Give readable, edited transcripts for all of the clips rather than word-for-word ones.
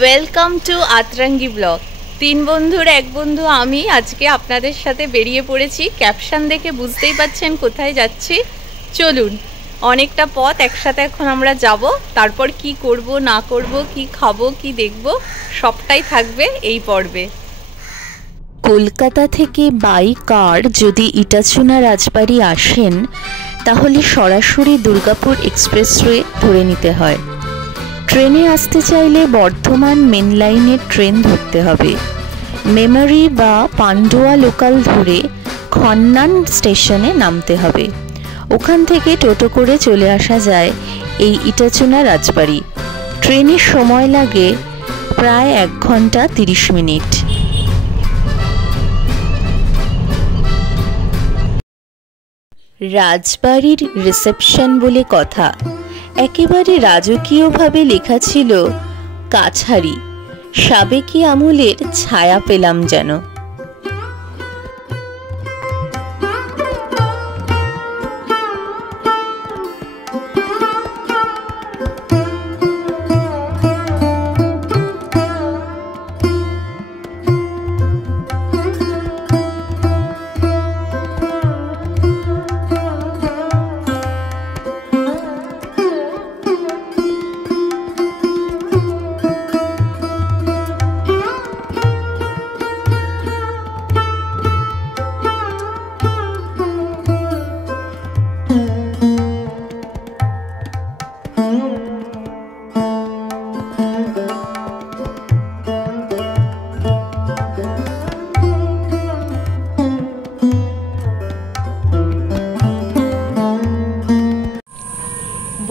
Welcome to আতরঙ্গি blog. তিন বন্ধুর এক বন্ধু আমি আজকে আপনাদের সাথে বেরিয়ে পড়েছি। ক্যাপশন দেখে বুঝতেই পাচ্ছেন কোথায় যাচ্ছি। চলুন, অনেকটা পথ একসাথে এখন আমরা যাব। তারপর কি করব না করব, কি খাবো কি দেখব, সবটাই থাকবে এই পর্বে। কলকাতা থেকে বাই কার যদি ইটাচুনা রাজবাড়ি আসেন তাহলে সরাসরি দুর্গাপুর এক্সপ্রেসওয়ে ধরে নিতে হয়। ট্রেনে আসতে চাইলে বর্ধমান মেন লাইনের ট্রেন ধরতে হবে। মেমারি বা পান্ডুয়া লোকাল ধরে খন্নান স্টেশনে নামতে হবে। ওখান থেকে টোটো করে চলে আসা যায় এই ইটাচুনা রাজবাড়ি। ট্রেনের সময় লাগে প্রায় 1 ঘন্টা 30 মিনিট। রাজবাড়ির রিসেপশন বলে কথা। একেবারে রাজকীয়ভাবে লেখা ছিল কাছারি। সাবেকি আমলের ছায়া পেলাম যেন।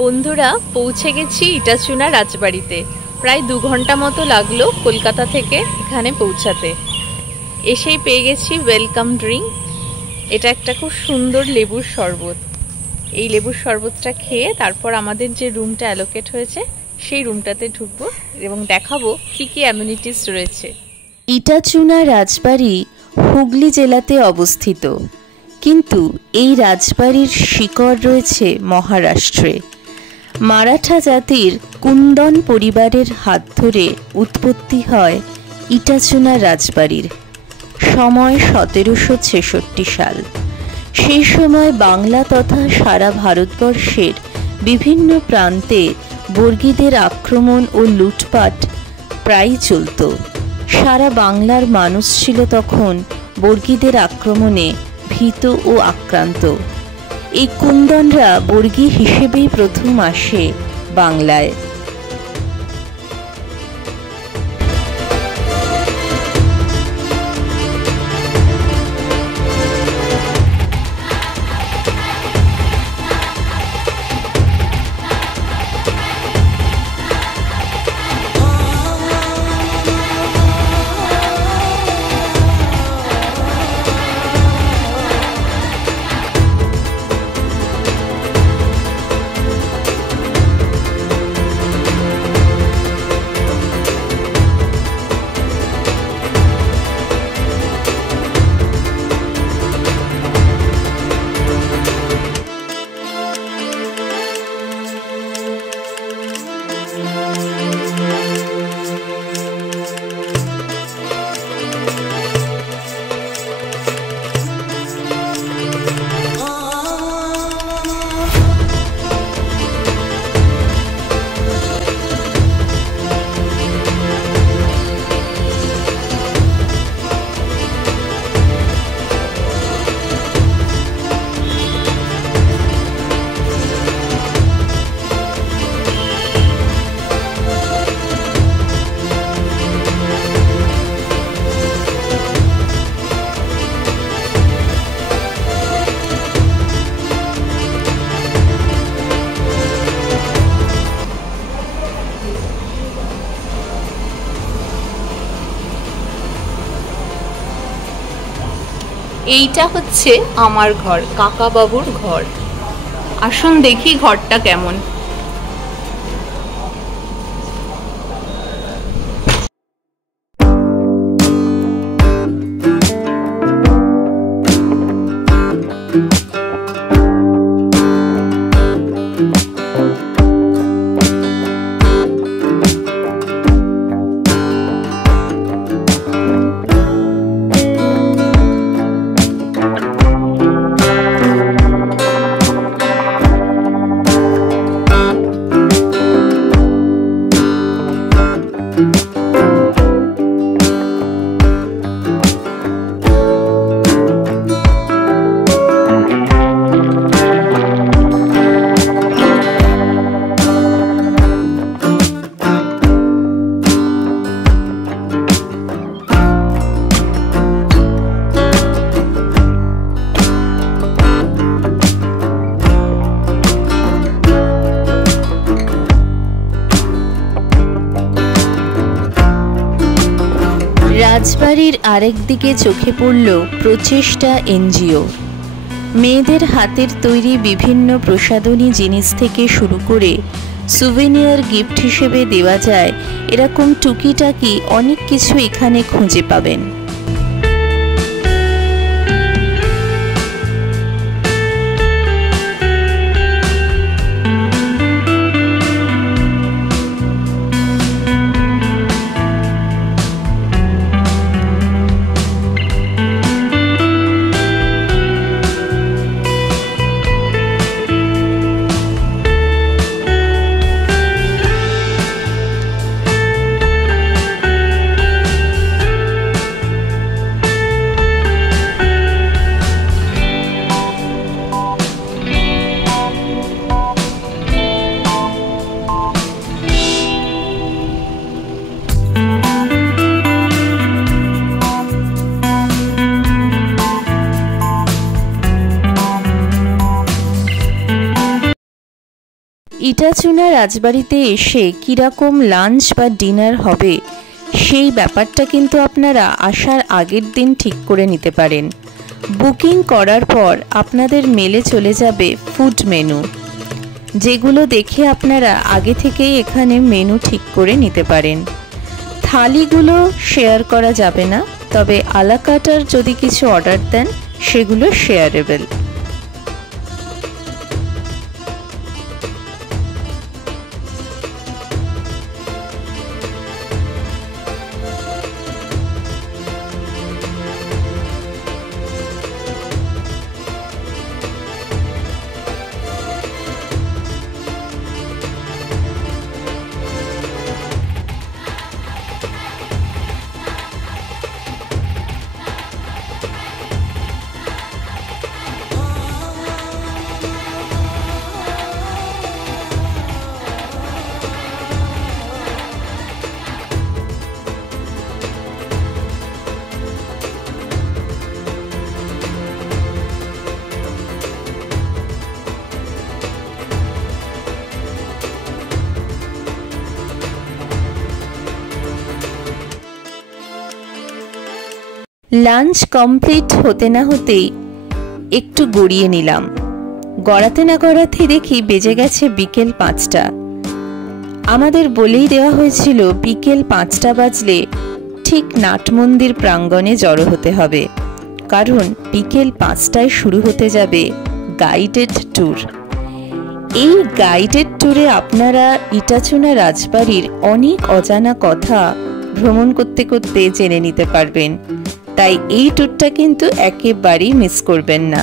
বন্ধুরা, পৌঁছে গেছি ইটাচুনা রাজবাড়িতে। প্রায় 2 ঘন্টা মতো লাগলো কলকাতা থেকে এখানে পৌঁছাতে। এসেই পেয়ে গেছি ওয়েলকাম ড্রিঙ্ক। এটা একটা খুব সুন্দর লেবুর শরবত। এই লেবুর শরবতটা খেয়ে তারপর আমাদের যে রুমটা অ্যালোকেট হয়েছে সেই রুমটাতে ঢুকবো এবং দেখাবো কি কি অ্যামিনিটিস রয়েছে। ইটাচুনা রাজবাড়ি হুগলি জেলাতে অবস্থিত, কিন্তু এই রাজবাড়ির শিকড় রয়েছে মহারাষ্ট্রে। মারাঠা জাতির কুন্দন পরিবারের হাত ধরে উৎপত্তি হয় ইটাচুনা রাজবাড়ির। সময় 1766 সাল। সেই সময় বাংলা তথা সারা ভারতবর্ষের বিভিন্ন প্রান্তে বর্গীদের আক্রমণ ও লুটপাট প্রায়ই চলত। সারা বাংলার মানুষ ছিল তখন বর্গীদের আক্রমণে ভীত ও আক্রান্ত। এই কুন্দনরা বর্গী হিসেবেই প্রথম আসে বাংলায়। এইটা হচ্ছে আমার ঘর, কাকা বাবুর ঘর। আসুন দেখি ঘরটা কেমন। রাজবাড়ির আরেক দিকে চোখে পড়ল প্রচেষ্টা এনজিও। মেয়েদের হাতের তৈরি বিভিন্ন প্রসাধনী জিনিস থেকে শুরু করে সুভেনিয়ার গিফট হিসেবে দেওয়া যায় এরকম টুকিটাকি অনেক কিছু এখানে খুঁজে পাবেন। ইটাচুনা রাজবাড়িতে এসে কীরকম লাঞ্চ বা ডিনার হবে সেই ব্যাপারটা কিন্তু আপনারা আসার আগের দিন ঠিক করে নিতে পারেন। বুকিং করার পর আপনাদের মেলে চলে যাবে ফুড মেনু, যেগুলো দেখে আপনারা আগে থেকেই এখানে মেনু ঠিক করে নিতে পারেন। থালিগুলো শেয়ার করা যাবে না, তবে আলাকাটার যদি কিছু অর্ডার দেন সেগুলো শেয়ারেবল। লাঞ্চ কমপ্লিট হতে না হতেই একটু গড়িয়ে নিলাম। গড়াতে না গড়াতেই দেখি বেজে গেছে বিকেল 5টা। আমাদের বলেই দেওয়া হয়েছিল বিকেল 5টা বাজলে ঠিক নাটমন্দির প্রাঙ্গণে জড়ো হতে হবে, কারণ বিকেল 5টায় শুরু হতে যাবে গাইডেড ট্যুর। এই গাইডেড ট্যুরে আপনারা ইটাচুনা রাজবাড়ির অনেক অজানা কথা ভ্রমণ করতে করতে জেনে নিতে পারবেন। তাই এই ট্যুরটা কিন্তু একেবারেই মিস করবেন না।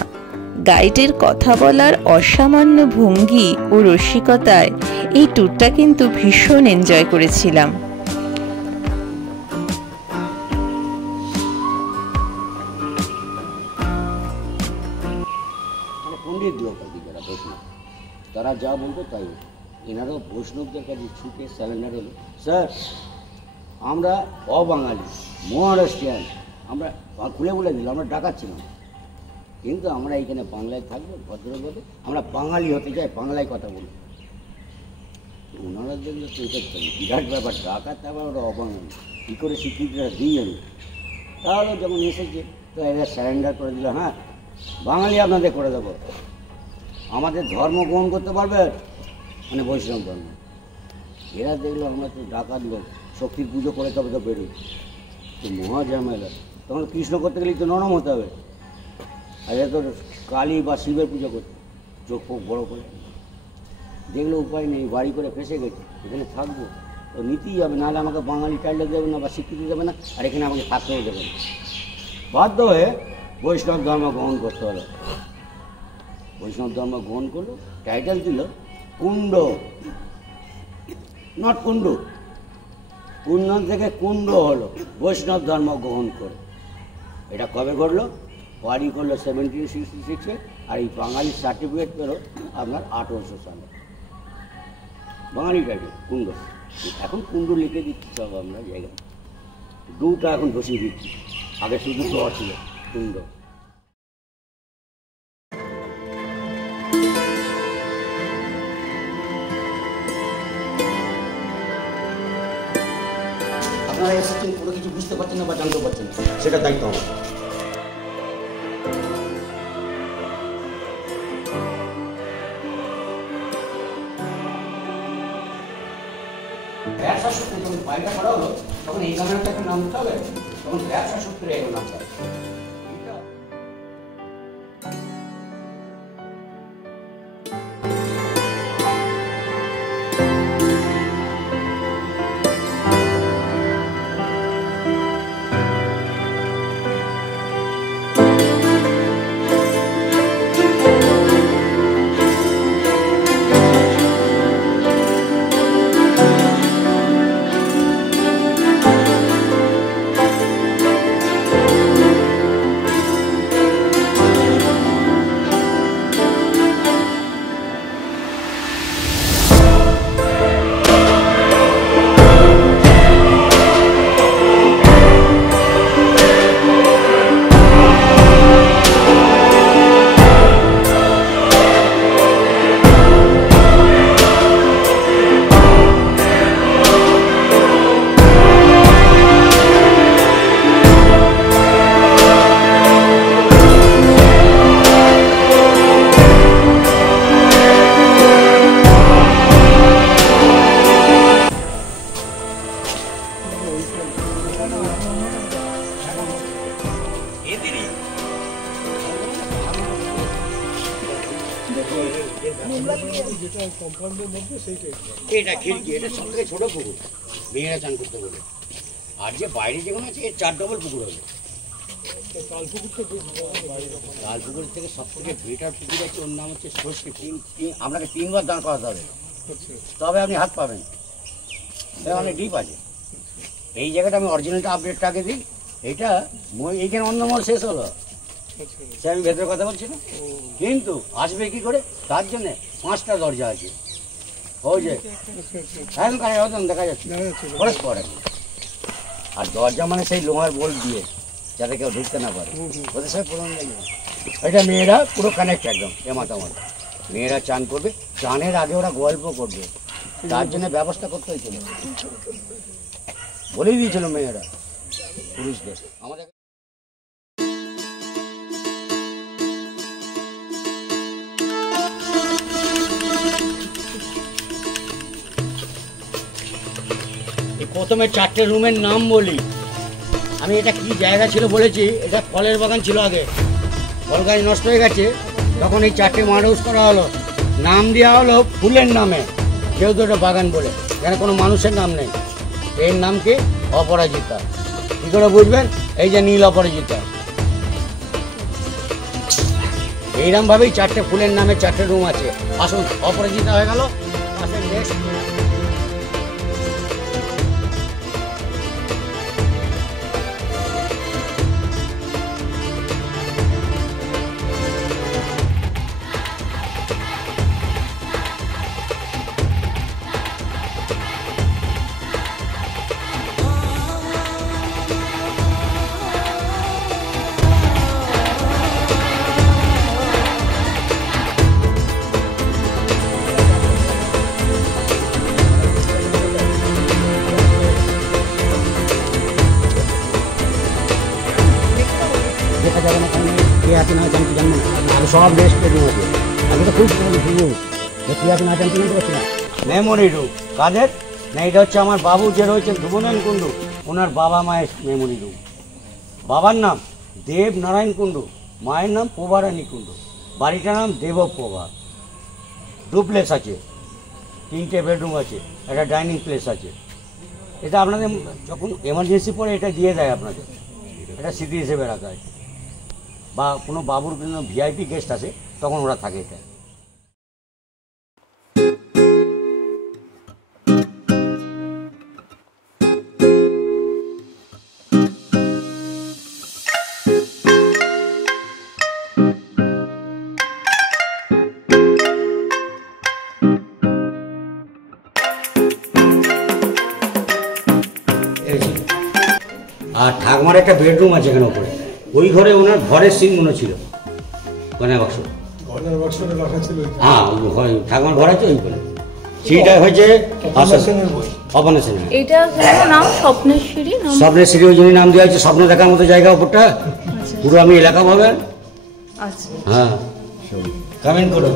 গাইডের কথা বলার অসামান্য ভঙ্গি ও রসিকতায় এই ট্যুরটা কিন্তু ভীষণ এনজয় করেছিলাম। পণ্ডিত দ্রৌপদী যারা বৈষ্ণব, তারা যা বলতো তাই। এনারাও বৈষ্ণবদের কাছে ছুটে স্যালেন্ডার হলো, স্যার আমরা অবাঙালি মহারাষ্ট্রিয়ান, আমরা খুলে বলে দিল আমরা ডাকাচ্ছিলাম, কিন্তু আমরা এইখানে বাংলায় থাকবো ভদ্রভাবে, আমরা বাঙালি হতে চাই, বাংলায় কথা বলবো। ওনারা দেখলে তো এটা বিরাট ব্যাপার, ডাকাত আবার ওরা অবাঙালি, কী করে স্বীকৃতিটা দিই আমি। তাহলে যখন এসেছে তো এরা স্যারেন্ডার করে দিল, হ্যাঁ বাঙালি আপনাদের করে দেবো, আমাদের ধর্ম গ্রহণ করতে পারবে, মানে বৈষ্ণব ধর্ম। এরা দেখলো আমরা তো ডাকাত লোক, শক্তির পুজো করে তবে তো বেরোই, তো মহা ঝামেলা। তখন কৃষ্ণ করতে গেলেই তো নরম হতে হবে, আর এরা তো কালী বা শিবের পুজো করতে, চোখ খুব বড়ো করে। দেখলে উপায় নেই, বাড়ি করে ফেসে গেছে, এখানে থাকবো তো নিতেই হবে, নাহলে আমাকে বাঙালি টাইটেল দেবে না বা স্বীকৃতি দেবে না, আর এখানে আমাকে থাকতেও দেবে না। বাধ্য হয়ে বৈষ্ণব ধর্ম গ্রহণ করতে হলো। বৈষ্ণব ধর্ম গ্রহণ করলো, টাইটেল দিল কুণ্ড, নট কুণ্ডু। কুন্দন থেকে কুণ্ড হলো বৈষ্ণব ধর্ম গ্রহণ করে। এটা কবে ঘটলো? ওয়ারি করলো 1766-এ, আর এই বাঙালির সার্টিফিকেট পেলো আপনার 1800 সালে। বাঙালি টাইপের কুণ্ড। এখন কুণ্ড লিখে দিচ্ছি সব আমরা জায়গায়, ডুটা এখন বসিয়ে দিচ্ছি, আগে শুধু ড ছিল কুণ্ড। আপনারা এসেছেন, কোনো কিছু বুঝতে পারছেন না বা জানতে পারছেন না, সেটা দায়িত্ব আমার। ব্যবসা সূত্রে যখন বাড়িটা করা হলো তখন এই জায়গাটাকে নামতে হবে, তখন ব্যবসা সূত্রে এগুলো নামতে হবে। এটা খিড়কি, এটা সব থেকে ছোট পুকুর, মেয়েরা চান করতে বলে। আর যে বাইরে যেগুলো আছে এর 4 ডবল পুকুর হবে। তালপুকুর থেকে সব থেকে বেটার পুকুর আছে, ওর নাম হচ্ছে ষষ্ঠী। আপনাকে 3 বার দাঁড় করাতে হবে, তবে আপনি হাত পাবেন। অনেক ডিপ আছে এই জায়গাটা। আমি অরিজিনালটা আপডেটটা আগে দিই। এইটা এইখানে অন্য মল শেষ হলো, সে আমি ভেতরে কথা বলছি না, কিন্তু আসবে কি করে তার জন্যে 5টা দরজা আছে। ওই যে এখন দেখা যাচ্ছে পরস্পর, আর দরজা মানে সেই লোহার বোল্ট দিয়ে যাতে কেউ ঢুকতে না পারে, ওদের সাথে পুরো। এটা মেয়েরা পুরো কানেক্ট একদম এমাতামাত। মেয়েরা চান করবে, চানের আগে ওরা গল্প করবে, তার জন্য ব্যবস্থা করতে হয়েছিল, বলেই দিয়েছিল মেয়েরা পুরুষদের। আমাদের প্রথমে 4টে রুমের নাম বলি আমি। এটা কি জায়গা ছিল বলেছি, এটা ফলের বাগান ছিল আগে, ফল গাছ নষ্ট হয়ে গেছে, তখন এই 4টে মাড হাউস করা হলো। নাম দেওয়া হলো ফুলের নামে, যেহেতু এটা বাগান বলে, এখানে কোনো মানুষের নাম নেই। এর নাম কি? অপরাজিতা। কী করে বুঝবেন? এই যে নীল অপরাজিতা। এইরকমভাবেই 4টে ফুলের নামে 4টে রুম আছে। আসুন, অপরাজিতা হয়ে গেল। আসেন নেক্সট। দেখা যাবে না, কারণ কে আছে না জানতে জানবো না, আমি সব বেস্ট রুম আছে। আমি তো খুব কে আছে না জানতে জানতে পারছি না। মেমোরি রুম কাদের না? এটা হচ্ছে আমার বাবু যে রয়েছেন ধ্রুবনারায়ণ কুণ্ডু, ওনার বাবা মায়ের মেমোরি রুম। বাবার নাম দেব নারায়ণ কুণ্ডু, মায়ের নাম প্রভারানী কুণ্ডু, বাড়িটার নাম দেবপ্রভা। ডুপ্লেক্স আছে, 3টে বেডরুম আছে, একটা ডাইনিং প্লেস আছে। এটা আপনাদের যখন এমার্জেন্সি পড়ে এটা দিয়ে দেয় আপনাদের, এটা স্মৃতি হিসেবে রাখা আছে। বা কোনো বাবুর জন্য ভিআইপি গেস্ট আসে তখন ওরা থাকে এটা। আর ঠাকুমার একটা বেডরুম আছে এখানে ওপরে, ওই ঘরে ওনার ঘরের সিন মনে ছিল, গয়নার বাক্স, হ্যাঁ ঠাকুমার ঘর আছে ওই করে। সেটা হয়েছে স্বপ্নের সিনেমা, এটা নাম স্বপ্নের সিঁড়ি, স্বপ্নের সিঁড়ি ওই জন্য নাম দেওয়া হয়েছে, স্বপ্ন দেখার মতো জায়গা ওপরটা, পুরো আমি এলাকা পাবেন। আচ্ছা হ্যাঁ কমেন্ট করুন।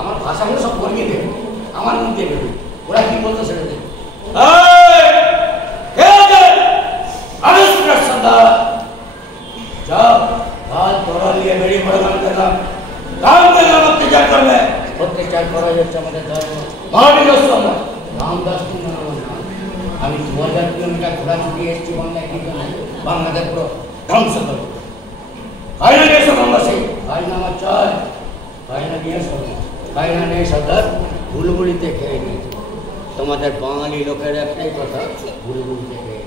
আমার ভাষাগুলো সব বলিয়ে দেবে, আমার মুখ দিয়ে দেবে, ওরা কি বলতো সেটা দেবে। নিয়ে বেরিয়ে পড়ে নাম দিলাম, নাম দিলাম অত্যাচার করবে। অত্যাচার করাই হচ্ছে আমাদের ধর্ম, মহাবিদস্য আমরা রামদাস। আমি 2000 কিলোমিটার ঘোড়া ছুটিয়ে এসেছি বাংলায়, কিন্তু বাংলাদেশ পুরো ধ্বংস করবো। আয়না নিয়ে এসো বাংলাদেশে, আয়না আমার চাই, আয়না নিয়ে এসো, আয়না নিয়ে সর্দার বুলবুলিতে খেয়ে নিয়েছে। তোমাদের বাঙালি লোকের একটাই কথা, বুলবুলিতে খেয়ে।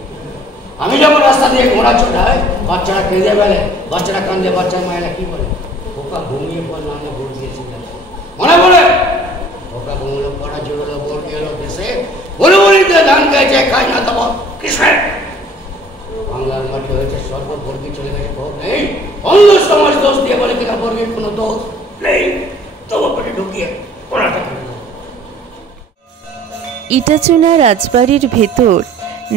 আমি যখন রাস্তা দিয়ে ঘোড়া ছোটাই, বাচ্চারা কেঁদে বেলে, বাচ্চারা কান্দে, বাচ্চার মায়েরা কি বলে, ওকা ঘুমিয়ে পর নামে ভোট দিয়েছিলেন মনে পড়ে। ওকা ঘুমলো, পড়া জুড়লো, ভোট গেল দেশে, বুলবুলিতে ধান খেয়েছে, খাই না দেবো কিসের। বাংলার মাঠে হয়েছে সর্ববর্গী, চলে গেছে ভোট নেই। অন্য সমাজ দোষ দিয়ে বলে কিনা বর্গের কোনো দোষ নেই, তবু পেটে ঢুকিয়ে পড়াটা করে। ইটাচুনা রাজবাড়ির ভেতর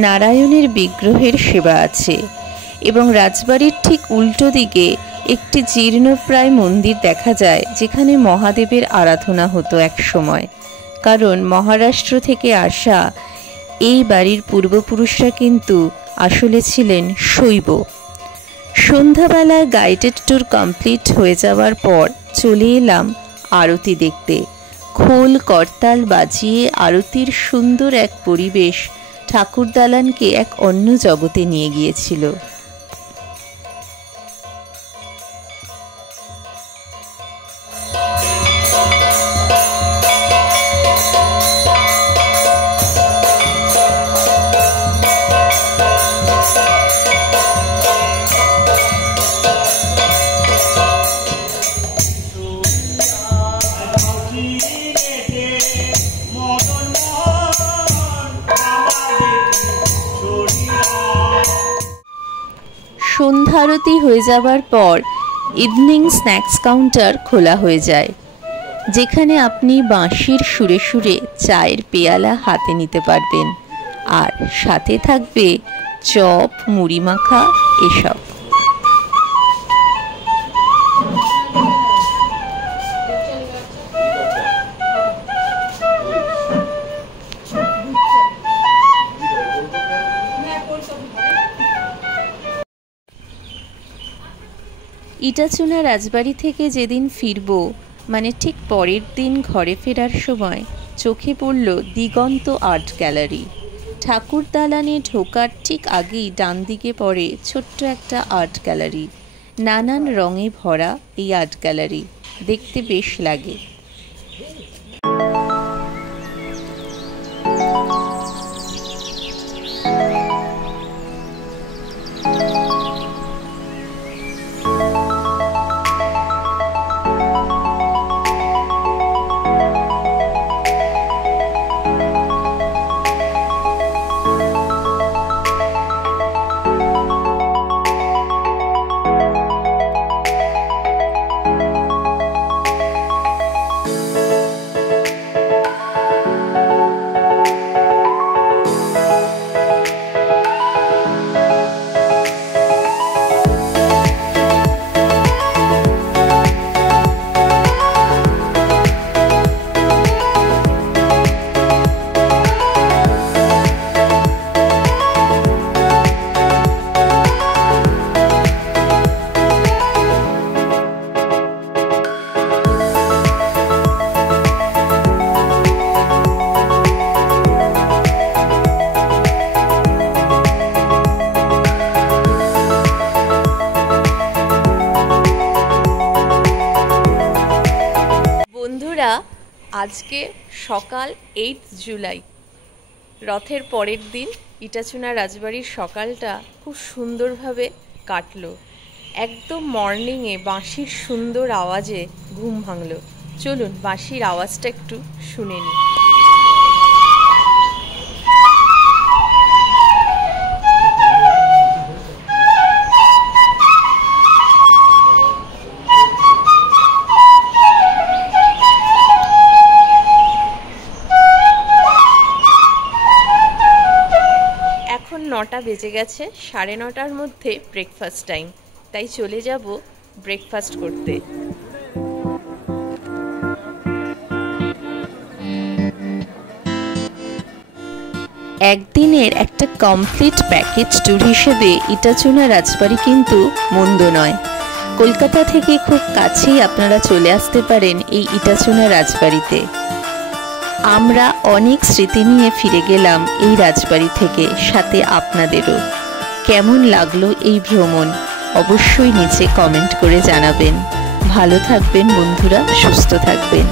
নারায়ণের বিগ্রহের সেবা আছে এবং রাজবাড়ির ঠিক উল্টো দিকে একটি জীর্ণপ্রায় মন্দির দেখা যায়, যেখানে মহাদেবের আরাধনা হতো এক সময়। কারণ মহারাষ্ট্র থেকে আসা এই বাড়ির পূর্বপুরুষরা কিন্তু আসলে ছিলেন শৈব। সন্ধ্যাবেলায় গাইডেড ট্যুর কমপ্লিট হয়ে যাওয়ার পর চলে এলাম আরতি দেখতে। খোল করতাল বাজিয়ে আরতির সুন্দর এক পরিবেশ ঠাকুর দালানকে এক অন্য জগতে নিয়ে গিয়েছিল। সন্ধ্যা আরতি হয়ে যাবার পর ইভিনিং স্ন্যাক্স কাউন্টার খোলা হয়ে যায়, যেখানে আপনি বাঁশির সুরে সুরে চায়ের পেয়ালা হাতে নিতে পারবেন, আর সাথে থাকবে চপ, মুড়ি মাখা এসব। ইটাচুনা রাজবাড়ি থেকে যেদিন ফিরব, মানে ঠিক পরের দিন ঘরে ফেরার সময় চোখে পড়ল দিগন্ত আর্ট গ্যালারি। ঠাকুর দালানে ঢোকার ঠিক আগেই ডান দিকে পড়ে ছোট্ট একটা আর্ট গ্যালারি। নানান রঙে ভরা এই আর্ট গ্যালারি দেখতে বেশ লাগে। আজকে সকাল 8 জুলাই, রথের পরের দিন ইটাচুনা রাজবাড়ির সকালটা খুব সুন্দরভাবে কাটলো। একদম মর্নিংয়ে বাঁশির সুন্দর আওয়াজে ঘুম ভাঙলো। চলুন বাঁশির আওয়াজটা একটু শুনে নিই। এখন 9টা বেজে গেছে, 9:30টার মধ্যে ব্রেকফাস্ট টাইম, তাই চলে যাব ব্রেকফাস্ট করতে। একদিনের একটা কমপ্লিট প্যাকেজ ট্যুর হিসেবে ইটাচুনা রাজবাড়ি কিন্তু মন্দ নয়। কলকাতা থেকে খুব কাছেই আপনারা চলে আসতে পারেন এই ইটাচুনা রাজবাড়িতে। আমরা অনেক স্মৃতি নিয়ে ফিরে গেলাম এই রাজবাড়ি থেকে, সাথে আপনাদেরও। কেমন লাগলো এই ভ্রমণ অবশ্যই নিচে কমেন্ট করে জানাবেন। ভালো থাকবেন বন্ধুরা, সুস্থ থাকবেন।